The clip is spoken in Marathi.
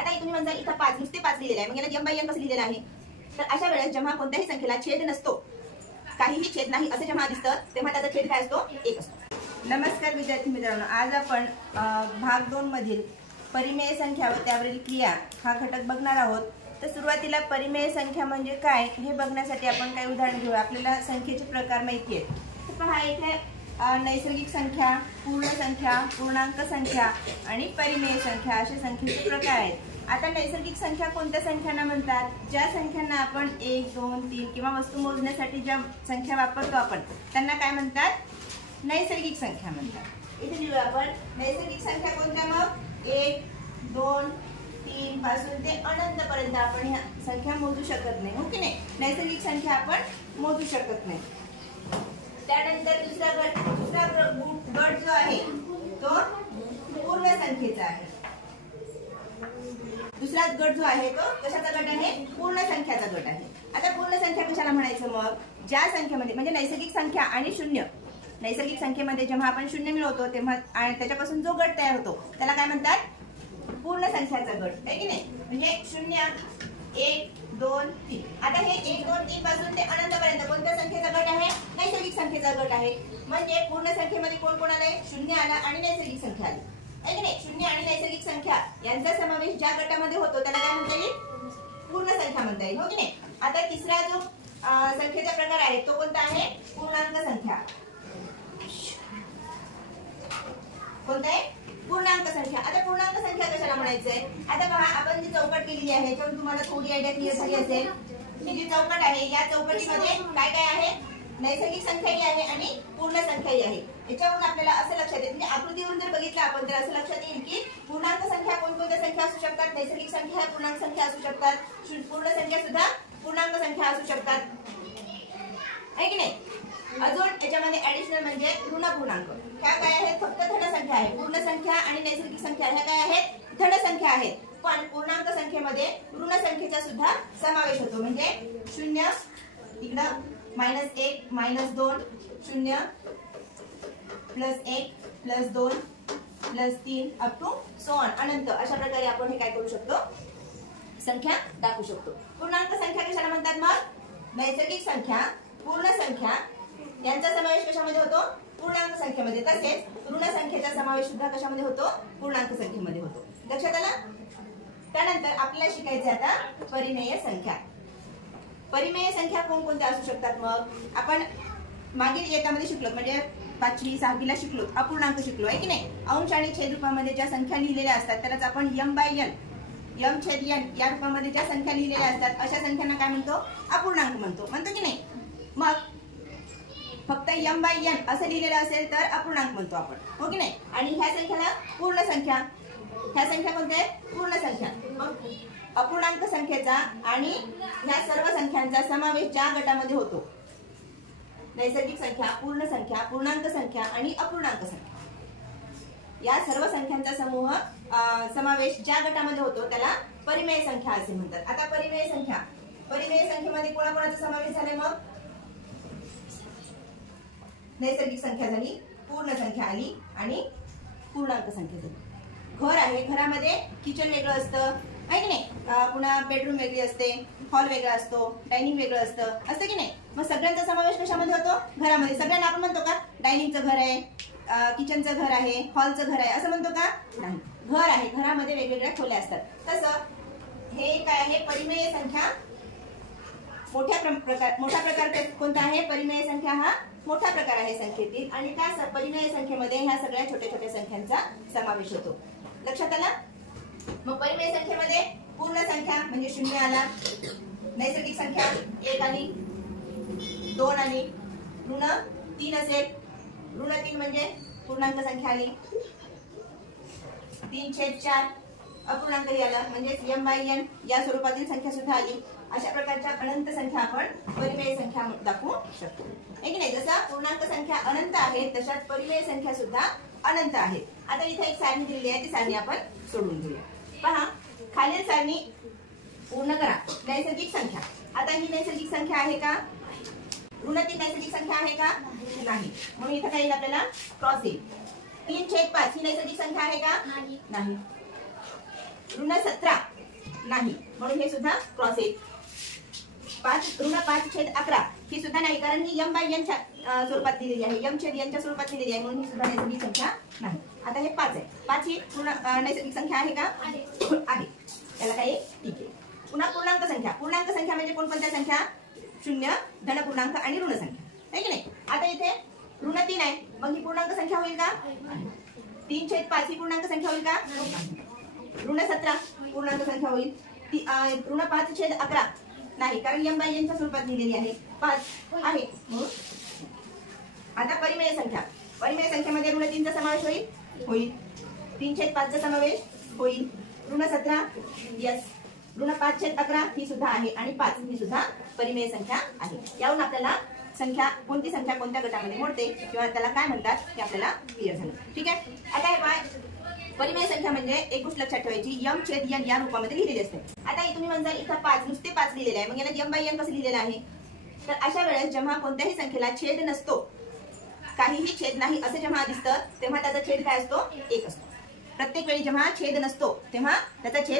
आता तुम्ही म्हणता इथं 5 नुसते 5 लिहिलेले आहे, मग याला m बाय n कसं लिहिलेलं आहे? तर अशा वेळेस जेव्हा कोणत्याही संख्येला छेद नसतो, काहीही छेद नाही असं जेव्हा दिसतं तेव्हा त्याचा छेद काय असतो? 1 असतो. नमस्कार विद्यार्थी मित्रांनो, आज आपण भाग 2 मधील परिमेय संख्या व त्यावरील क्रिया हा घटक बघणार आहोत. तर सुरुवातीला परिमेय संख्या म्हणजे काय हे बघण्यासाठी आपण काही उदाहरण घेऊ. आपल्याला संख्येचे प्रकार माहिती आहेत. तर पहा इथे नैसर्गिक संख्या, पूर्ण संख्या, पूर्णांक संख्या आणि परिमेय संख्या असे संख्येचे प्रकार आहेत. आता नैसर्गिक संख्या कोणत्या संख्यांना म्हणतात? ज्या संख्यांना आपण 1, 2, 3 किंवा वस्तू मोजण्यासाठी ज्या संख्या वापरतो आपण त्यांना काय म्हणतात? नैसर्गिक संख्या म्हणतात. इथे लिहूया आपण नैसर्गिक संख्या कोणत्या? मग 1, 2, 3 पासून ते अनंत पर्यंत आपण ह्या संख्या मोजू शकत नाही, हो की नाही? नैसर्गिक संख्या आपण मोजू शकत नाही. त्यानंतर दुसरा गट जो आहे तो पूर्ण संख्येचा आहे. दुसरा गट जो आहे तो कशाचा गट आहे? पूर्ण संख्याचा गट आहे. आता पूर्ण संख्या कशाला म्हणायचं? मग ज्या संख्येमध्ये म्हणजे नैसर्गिक संख्या आणि शून्य, नैसर्गिक संख्येमध्ये जेव्हा आपण शून्य मिळवतो तेव्हा आणि त्याच्यापासून जो गट तयार होतो त्याला काय म्हणतात? पूर्ण संख्याचा गट, आहे की नाही? म्हणजे 0, 1, 2, 3. आता हे 1, 2, 3 पासून ते अनंतपर्यंत कोणत्या संख्येचा गट आहे? नैसर्गिक संख्येचा गट आहे. म्हणजे पूर्ण संख्येमध्ये कोण कोण आलंय? 0 आला आणि नैसर्गिक संख्या आली, आहे की नाही? 0 आणि नैसर्गिक संख्या यांचा समावेश ज्या गटामध्ये होतो त्याला काय म्हणता येईल? पूर्ण संख्या म्हणता येईल, हो की नाही? आता तिसरा जो संख्येचा प्रकार आहे तो कोणता आहे? पूर्णांक संख्या. कोणता आहे? पूर्णांक संख्या. आता पूर्णांक संख्या कशाला म्हणायचंय? आता पहा आपण जी चौकट केलेली आहे त्याच्यावर तुम्हाला थोडी आयडिया क्लिअर झाली असेल. ही जी चौकट आहे या चौकटीमध्ये काय काय आहे? नैसर्गिक संख्याही आहे आणि पूर्ण संख्याही आहे. याच्यावरून आपल्याला असं लक्षात येईल, म्हणजे आकृतीवरून जर बघितलं आपण तर असं लक्षात येईल की पूर्णांक संख्या कोणकोणत्या संख्या असू शकतात? नैसर्गिक संख्या पूर्णांक संख्या असू शकतात, पूर्ण संख्या सुद्धा पूर्णांक संख्या असू शकतात, आहे की नाही? अजून याच्यामध्ये ऍडिशनल म्हणजे ऋण पूर्णांक. ह्या काय आहेत? फक्त धन संख्या आहे. पूर्ण संख्या आणि नैसर्गिक संख्या ह्या काय आहेत? धन संख्या आहेत. पण पूर्णांक संख्येमध्ये ऋण संख्येचा सुद्धा समावेश होतो. म्हणजे 0 इकडं -1 -2 0 +1 +2 +3 अप टू सो ऑन अनंत. अशा प्रकारे आपण हे काय करू शकतो? संख्या दाखवू शकतो. पूर्णांक संख्या कशाला म्हणतात? मग नैसर्गिक संख्या, पूर्ण संख्या यांचा समावेश कशामध्ये होतो? पूर्णांक संख्येमध्ये. तसेच ऋण संख्येचा समावेश सुद्धा कशामध्ये होतो? पूर्णांक संख्येमध्ये होतो. लक्षात आलं? त्यानंतर आपल्याला शिकायचे आता परिमेय संख्या. परिमेय संख्या कोणकोणत्या असू शकतात? मग आपण मागील इयत्तामध्ये शिकलो, म्हणजे 5वी 6वीला शिकलो, अपूर्णांक शिकलो, आहे की नाही? अंश आणि छेद रूपामध्ये ज्या संख्या लिहिलेल्या असतात त्यालाच आपण m बाय n, m छेद n या रूपामध्ये ज्या संख्या लिहिलेल्या असतात अशा संख्यांना काय म्हणतो? अपूर्णांक म्हणतो की नाही? मग फक्त m बाय n असं लिहिलेलं असेल तर अपूर्णांक म्हणतो आपण, हो की नाही? आणि ह्या संख्याला पूर्ण संख्या. ह्या संख्या कोणत्या आहेत? पूर्ण संख्या. मग अपूर्णांक संख्येचा आणि ह्या सर्व संख्यांचा समावेश ज्या गटामध्ये होतो, नैसर्गिक संख्या, पूर्ण संख्या, पूर्णांक संख्या आणि अपूर्णांक संख्या, या सर्व संख्यांचा समूह समावेश ज्या गटामध्ये होतो त्याला परिमेय संख्या असे म्हणतात. आता परिमेय संख्येमध्ये कोणाकोणाचा समावेश झालाय? मग नैसर्गिक संख्या झाली, पूर्ण संख्या आली आणि पूर्णांक संख्या झाली. घर आहे, घरामध्ये किचन वेगळं असतं, आहे की नाही? पुन्हा बेडरूम वेगळी असते, हॉल वेगळा असतो, डायनिंग वेगळं असतं की नाही? मग सगळ्यांचा समावेश कशामध्ये होतो? घरामध्ये. सगळ्यांना आपण म्हणतो का डायनिंगचं घर आहे, किचनचं घर आहे, हॉलचं घर आहे असं म्हणतो का? नाही. घर आहे, घरामध्ये वेगवेगळ्या खोल्या असतात. तसं हे काय आहे? परिमेय संख्या मोठा प्रकार कोणता आहे? परिमेय संख्या हा मोठा प्रकार आहे संख्येतील आणि त्या परिमेय संख्येमध्ये ह्या सगळ्या छोट्या छोट्या संख्यांचा समावेश होतो. लक्षात आला? मग परिमेय संख्येमध्ये पूर्ण संख्या म्हणजे 0 आला, नैसर्गिक संख्या 1 आली, 2 आली, ऋण 3 असेल, ऋण 3 म्हणजे पूर्णांक संख्या आली, 3/4 अपूर्णांकही आला म्हणजे m बाय n या स्वरूपातील संख्या सुद्धा आली. अशा प्रकारच्या अनंत संख्या आपण परिमेय संख्या दाखवू शकतो, आहे की नाही? जसा पूर्णांक संख्या अनंत आहेत तशाच परिमेय संख्या सुद्धा अनंत आहे. आता इथे एक सारणी दिलेली आहे, ती सारणी आपण सोडून घेऊया. पहा, खालील सारणी पूर्ण करा. नैसर्गिक संख्या. आता ही नैसर्गिक संख्या आहे का? ऋण 3 नैसर्गिक संख्या आहे का? नाही. म्हणून इथं काय येईल आपल्याला? क्रॉस येईल. 3/5 ही नैसर्गिक संख्या आहे का? नाही. ऋण 17 नाही, म्हणून हे सुद्धा क्रॉस येईल. 5-11 ही सुद्धा नाही, कारण ही m बाय n च्या स्वरूपात दिलेली आहे, m छेद n च्या स्वरूपात दिलेली आहे, म्हणून ही सुद्धा नैसर्गिक संख्या नाही. आता हे 5 आहे. 5 ही नैसर्गिक संख्या आहे का? आहे. याला काय? ठीक आहे. पुन्हा पूर्णांक संख्या. पूर्णांक संख्या म्हणजे कोणकोणत्या संख्या? 0, धन पूर्णांक आणि ऋण संख्या, आहे की नाही? आता इथे ऋण 3 आहे, मग ही पूर्णांक संख्या होईल का? 3/5 ही पूर्णांक संख्या होईल का? ऋण 17 पूर्णांक संख्या होईल. ऋण 5/11 नाही, कारण m बाय n च्या स्वरूपात दिलेली आहे, 5 आहे. आता परिमेय संख्या. परिमेय संख्येमध्ये ऋण 3 चा समावेश होईल. 3/5 चा समावेश होईल. ऋण 17 यस. ऋण 5/11 ही सुद्धा आहे आणि 5 ही सुद्धा परिमेय संख्या आहे. यावरून आपल्याला संख्या कोणती संख्या कोणत्या गटामध्ये मोडते किंवा त्याला काय म्हणतात हे आपल्याला क्लिअर झालं. ठीक आहे. आता हे काय? परिमेय संख्या म्हणजे एक गोष्ट लक्षात ठेवायची, m छेद n या रूपामध्ये लिहिलेली असते. आता तुम्ही म्हणताल इथं 5 नुसते 5 लिहिलेले आहे, मग याला m बाय n कसं लिहिलेलं आहे? तर अशा वेळेस जेव्हा कोणत्याही संख्येला छेद नसतो, काहीही छेद नाही असं जेव्हा दिसतं, तेव्हा त्याचा छेद काय असतो? 1 असतो. प्रत्येक वेळी जेव्हा छेद नसतो तेव्हा त्याचा छेद